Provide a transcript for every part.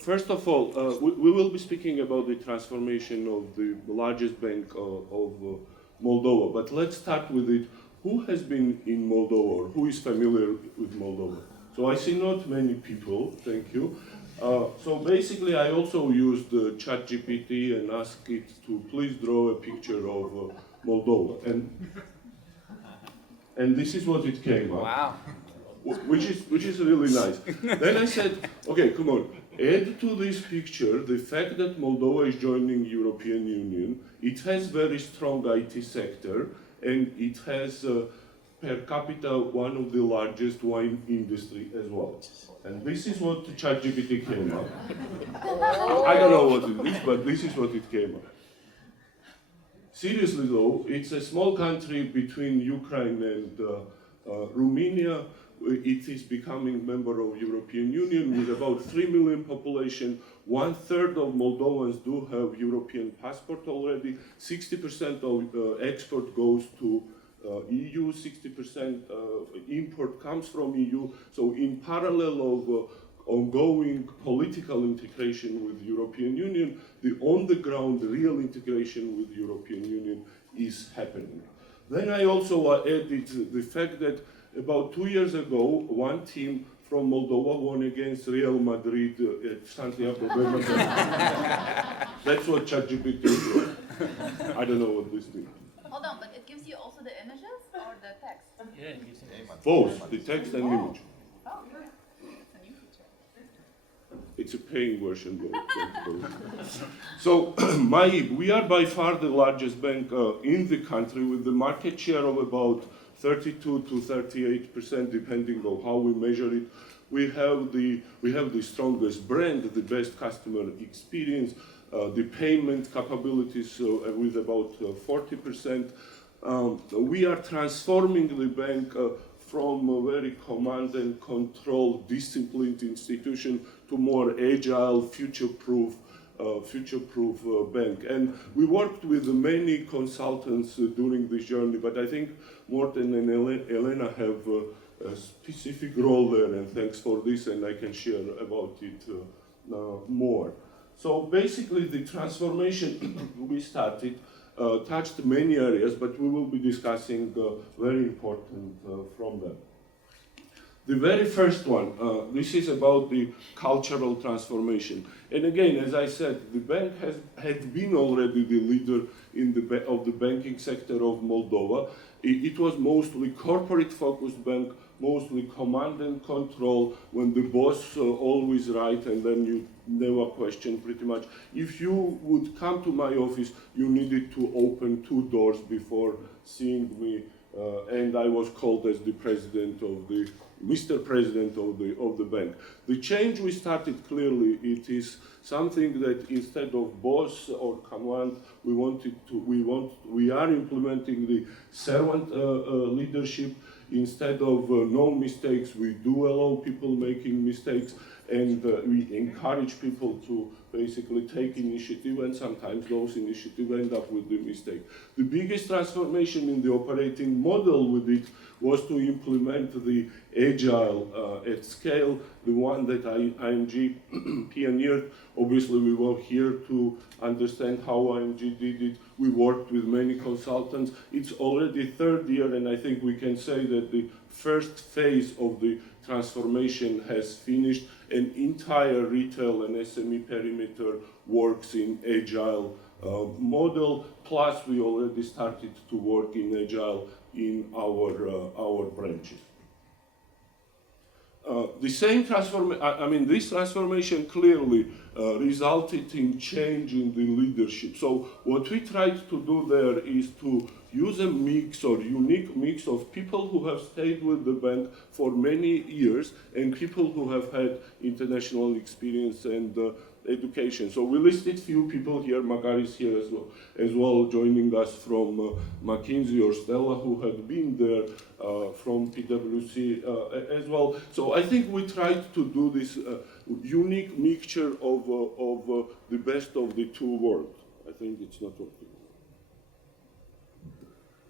first of all, we will be speaking about the transformation of the largest bank of Moldova, but let's start with it. Who has been in Moldova, or who is familiar with Moldova? So I see not many people, thank you. So basically I also used ChatGPT and asked it to please draw a picture of Moldova. And this is what it came up. Wow. Which is really nice. Then I said, okay, come on, add to this picture the fact that Moldova is joining European Union. It has very strong IT sector, and it has per capita one of the largest wine industry as well. And this is what ChatGPT came up. I don't know what it is, but this is what it came up. Seriously though, it's a small country between Ukraine and Romania. It is becoming member of European Union with about 3 million population. 1/3 of Moldovans do have European passport already. 60% of export goes to EU, 60% import comes from EU. So in parallel of ongoing political integration with European Union, the on-the-ground real integration with European Union is happening. Then I also added the fact that about 2 years ago, one team from Moldova won against Real Madrid at Santiago Bernabeu. That's what ChatGPT did. I don't know what this means. Hold on, but it gives you also the images or the text? Yeah, it gives you Both, the text and image. Oh, it's a new feature. It's a paying version though. So, Maib, we are by far the largest bank in the country with the market share of about 32 to 38%, depending on how we measure it. We have the strongest brand, the best customer experience, the payment capabilities with about 40%. We are transforming the bank from a very command and control, disciplined institution to more agile, future-proof bank. And we worked with many consultants during this journey, but I think Morten and Elena have a specific role there, and thanks for this, and I can share about it more. So basically the transformation we started touched many areas, but we will be discussing very important from them. The very first one, this is about the cultural transformation. And again, as I said, the bank had been already the leader of the banking sector of Moldova. It was mostly corporate-focused bank, mostly command and control, when the boss always right, and then you never question pretty much. If you would come to my office, you needed to open 2 doors before seeing me, and I was called as the president of the Mr. President of the bank. The change we started clearly, it is something that instead of boss or command, we are implementing the servant leadership. Instead of no mistakes, we do allow people making mistakes, and we encourage people to basically take initiative, and sometimes those initiatives end up with the mistake. The biggest transformation in the operating model with it was to implement the agile at scale, the one that ING pioneered. Obviously, we were here to understand how ING did it. We worked with many consultants. It's already 3rd year, and I think we can say that the first phase of the transformation has finished, and entire retail and SME perimeter works in agile model. Plus, we already started to work in agile in our branches. This transformation clearly resulted in change in the leadership. So what we tried to do there is to use a mix or unique mix of people who have stayed with the bank for many years and people who have had international experience and education. So we listed few people here. Magari is here as well, joining us from McKinsey, or Stella, who had been there from PwC as well. So I think we tried to do this unique mixture of the best of the 2 worlds. I think it's not working.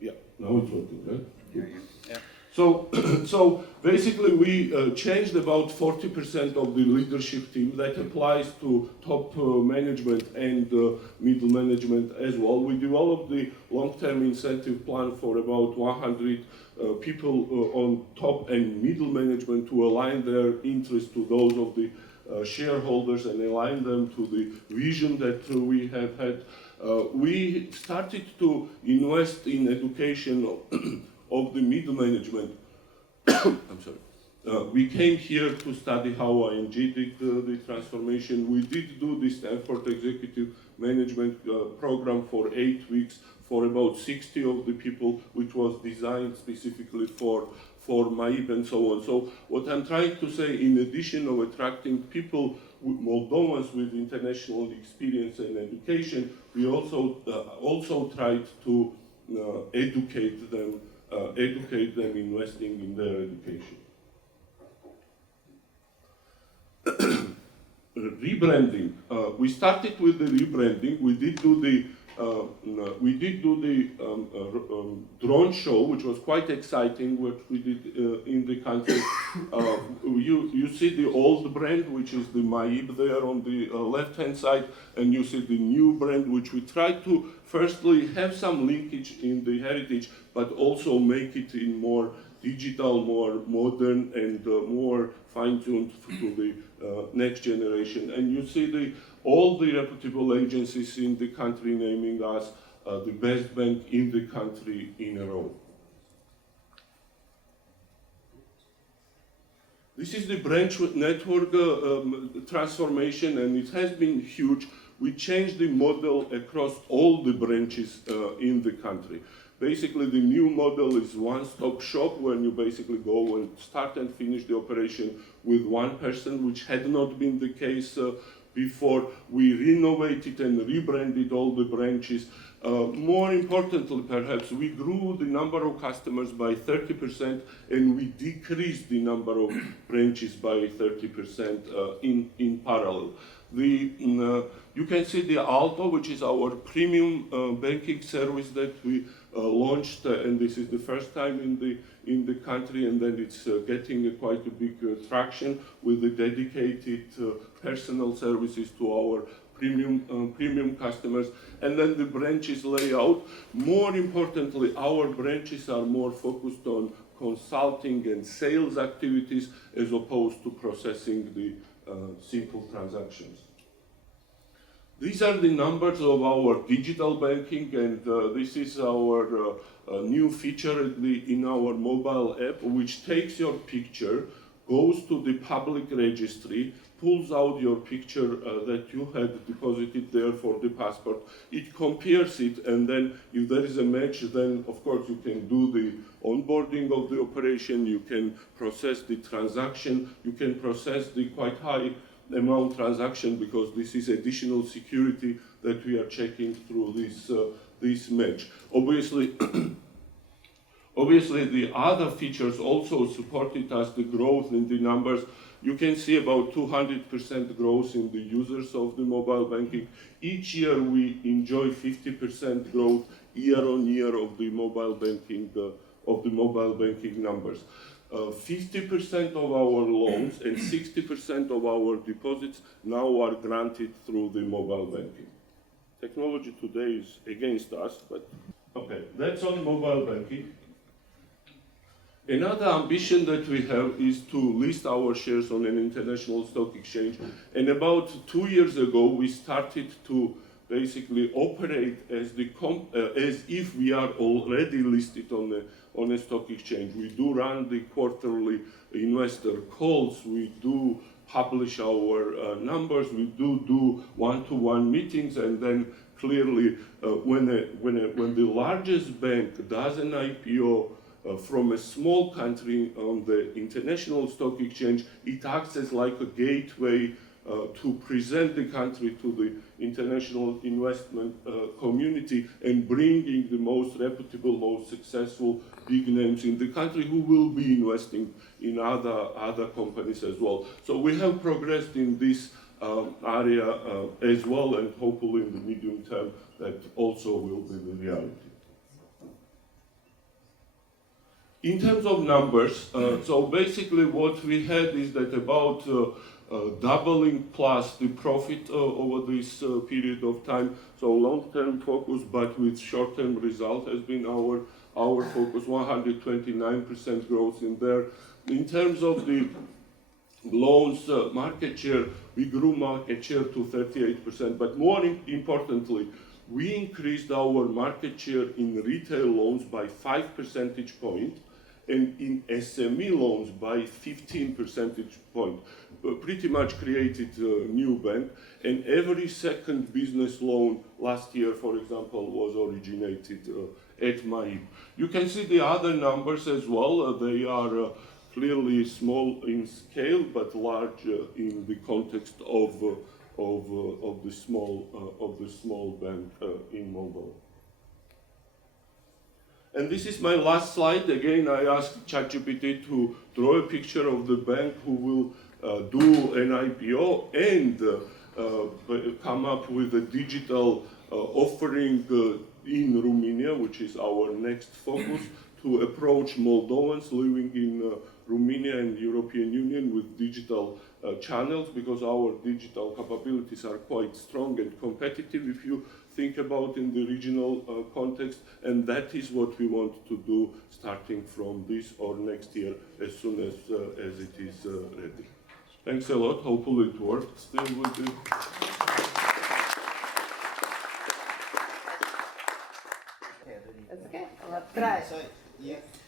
Yeah, now it's working, right? Yeah. So, so basically we changed about 40% of the leadership team. That applies to top management and middle management as well. We developed the long-term incentive plan for about 100 people on top and middle management to align their interests to those of the shareholders and align them to the vision that we have had. We started to invest in education of the middle management. I'm sorry. We came here to study how ING did the transformation. We did do the Stanford Executive Management program for 8 weeks for about 60 of the people, which was designed specifically for Maib and so on. So what I'm trying to say, in addition of attracting people, Moldovans with international experience and education, we also tried to educate them investing in their education. Rebranding. We started with the rebranding. We did do the drone show, which was quite exciting, what we did in the country. You see the old brand, which is the Maib there on the left-hand side, and you see the new brand, which we tried to firstly have some linkage in the heritage, but also make it in more digital, more modern, and more fine-tuned to the next generation. And you see all the reputable agencies in the country naming us the best bank in the country in a row. This is the branch network transformation, and it has been huge. We changed the model across all the branches in the country. Basically, the new model is one-stop shop, when you basically go and start and finish the operation with one person, which had not been the case before. We renovated and rebranded all the branches. More importantly, perhaps, we grew the number of customers by 30%, and we decreased the number of branches by 30% in parallel. You can see the Alto, which is our premium banking service that we launched, and this is the first time in the country, and then it's getting quite a big traction with the dedicated personal services to our premium customers. And then the branches layout. More importantly, our branches are more focused on consulting and sales activities as opposed to processing the simple transactions. These are the numbers of our digital banking, and this is our new feature in our mobile app, which takes your picture, goes to the public registry, pulls out your picture that you had deposited there for the passport. It compares it, and then if there is a match, then of course you can do the onboarding of the operation, you can process the transaction, you can process the quite high amount transaction, because this is additional security that we are checking through this match. Obviously, the other features also supported us the growth in the numbers. You can see about 200% growth in the users of the mobile banking. Each year we enjoy 50% growth year on year of the mobile banking numbers. 50% of our loans and 60% of our deposits now are granted through the mobile banking. Technology today is against us, but okay, that's on mobile banking. Another ambition that we have is to list our shares on an international stock exchange. And about 2 years ago, we started to basically operate as if we are already listed on a stock exchange. We do run the quarterly investor calls. We do publish our numbers. We do one-to-one meetings, and then clearly, when the largest bank does an IPO from a small country on the international stock exchange, it acts as like a gateway to present the country to the international investment community, and bringing the most reputable, most successful big names in the country who will be investing in other companies as well. So we have progressed in this area as well, and hopefully in the medium term that also will be the reality. In terms of numbers, so basically what we had is that about doubling plus the profit over this period of time. So long-term focus, but with short-term result has been our focus. 129% growth in there. In terms of the loans market share, we grew market share to 38%. But more importantly, we increased our market share in retail loans by 5 percentage points, and in SME loans by 15 percentage points. Pretty much created a new bank, and every second business loan last year, for example, was originated at Maib. You can see the other numbers as well. They are clearly small in scale, but large in the context of the small bank in Moldova. And this is my last slide. Again, I asked ChatGPT to draw a picture of the bank who will do an IPO and come up with a digital offering in Romania, which is our next focus, to approach Moldovans living in Romania and European Union with digital channels, because our digital capabilities are quite strong and competitive if you think about in the regional context, and that is what we want to do starting from this or next year as soon as it is ready. Thanks a lot. Hopefully it worked still with you. That's okay. I'll try. So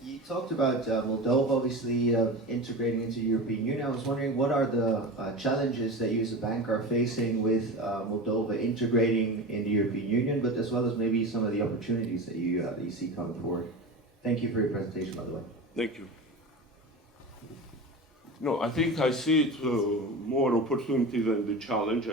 you talked about Moldova obviously integrating into the European Union. I was wondering, what are the challenges that you as a bank are facing with Moldova integrating in the European Union, but as well as maybe some of the opportunities that you see coming forward? Thank you for your presentation, by the way. Thank you. No, I think I see it more opportunity than the challenge.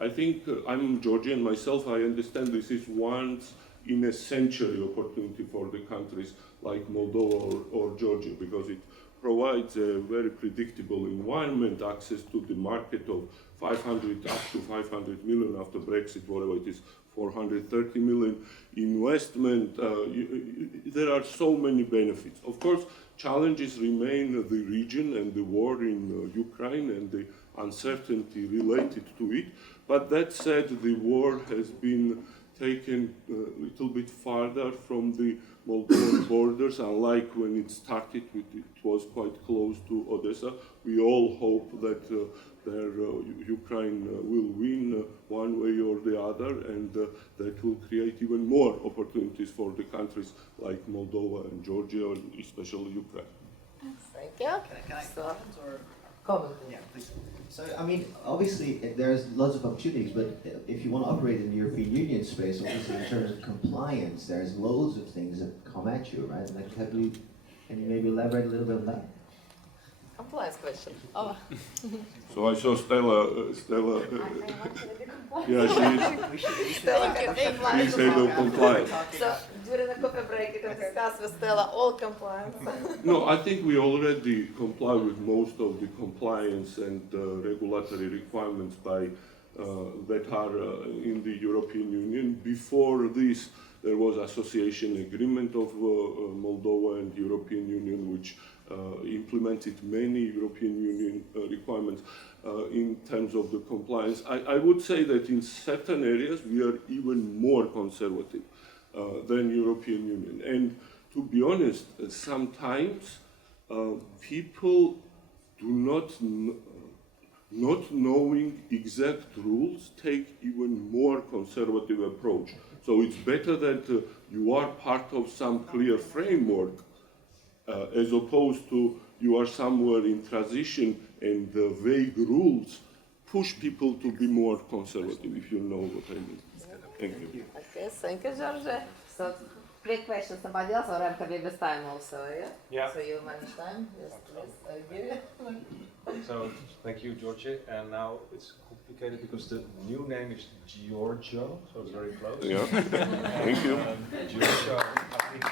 I think I'm Georgian myself. I understand this is once in a century opportunity for the countries like Moldova or Georgia, because it provides a very predictable environment, access to the market of 500 up to 500 million after Brexit, whatever it is, 430 million investment. There are so many benefits. Of course, challenges remain the region and the war in Ukraine and the uncertainty related to it. But that said, the war has been taken a little bit farther from the Moldovan borders, unlike when it started, it was quite close to Odessa. We all hope that Ukraine will win one way or the other, and that will create even more opportunities for the countries like Moldova and Georgia, especially Ukraine. Thank you. Can I So, comment or? comment. Yeah, please. So, I mean, obviously there's lots of opportunities, but if you want to operate in the European Union space, obviously in terms of compliance, there's loads of things that come at you, right? Like, can you maybe elaborate a little bit on that? Compliance question. Oh. So I saw Stella. Yeah, she's head of compliance. So during the coffee break, you can discuss with Stella all compliance. No, I think we already comply with most of the compliance and regulatory requirements that are in the European Union. Before this, there was association agreement of Moldova and European Union, which implemented many European Union requirements in terms of the compliance. I would say that in certain areas we are even more conservative than European Union. And to be honest, sometimes people do not knowing exact rules take even more conservative approach. So it's better that you are part of some clear framework as opposed to you are somewhere in transition and the vague rules push people to be more conservative, if you know what I mean. Thank you. Okay, thank you, Giorgi. So, quick question. Somebody else, or I'm having this time also, yeah? Yeah. So you manage time? Yes, please. I give you. So thank you, Giorgi. And now it's complicated because the new name is Giorgio, so it's very close. Yeah. Thank you. Giorgio, I think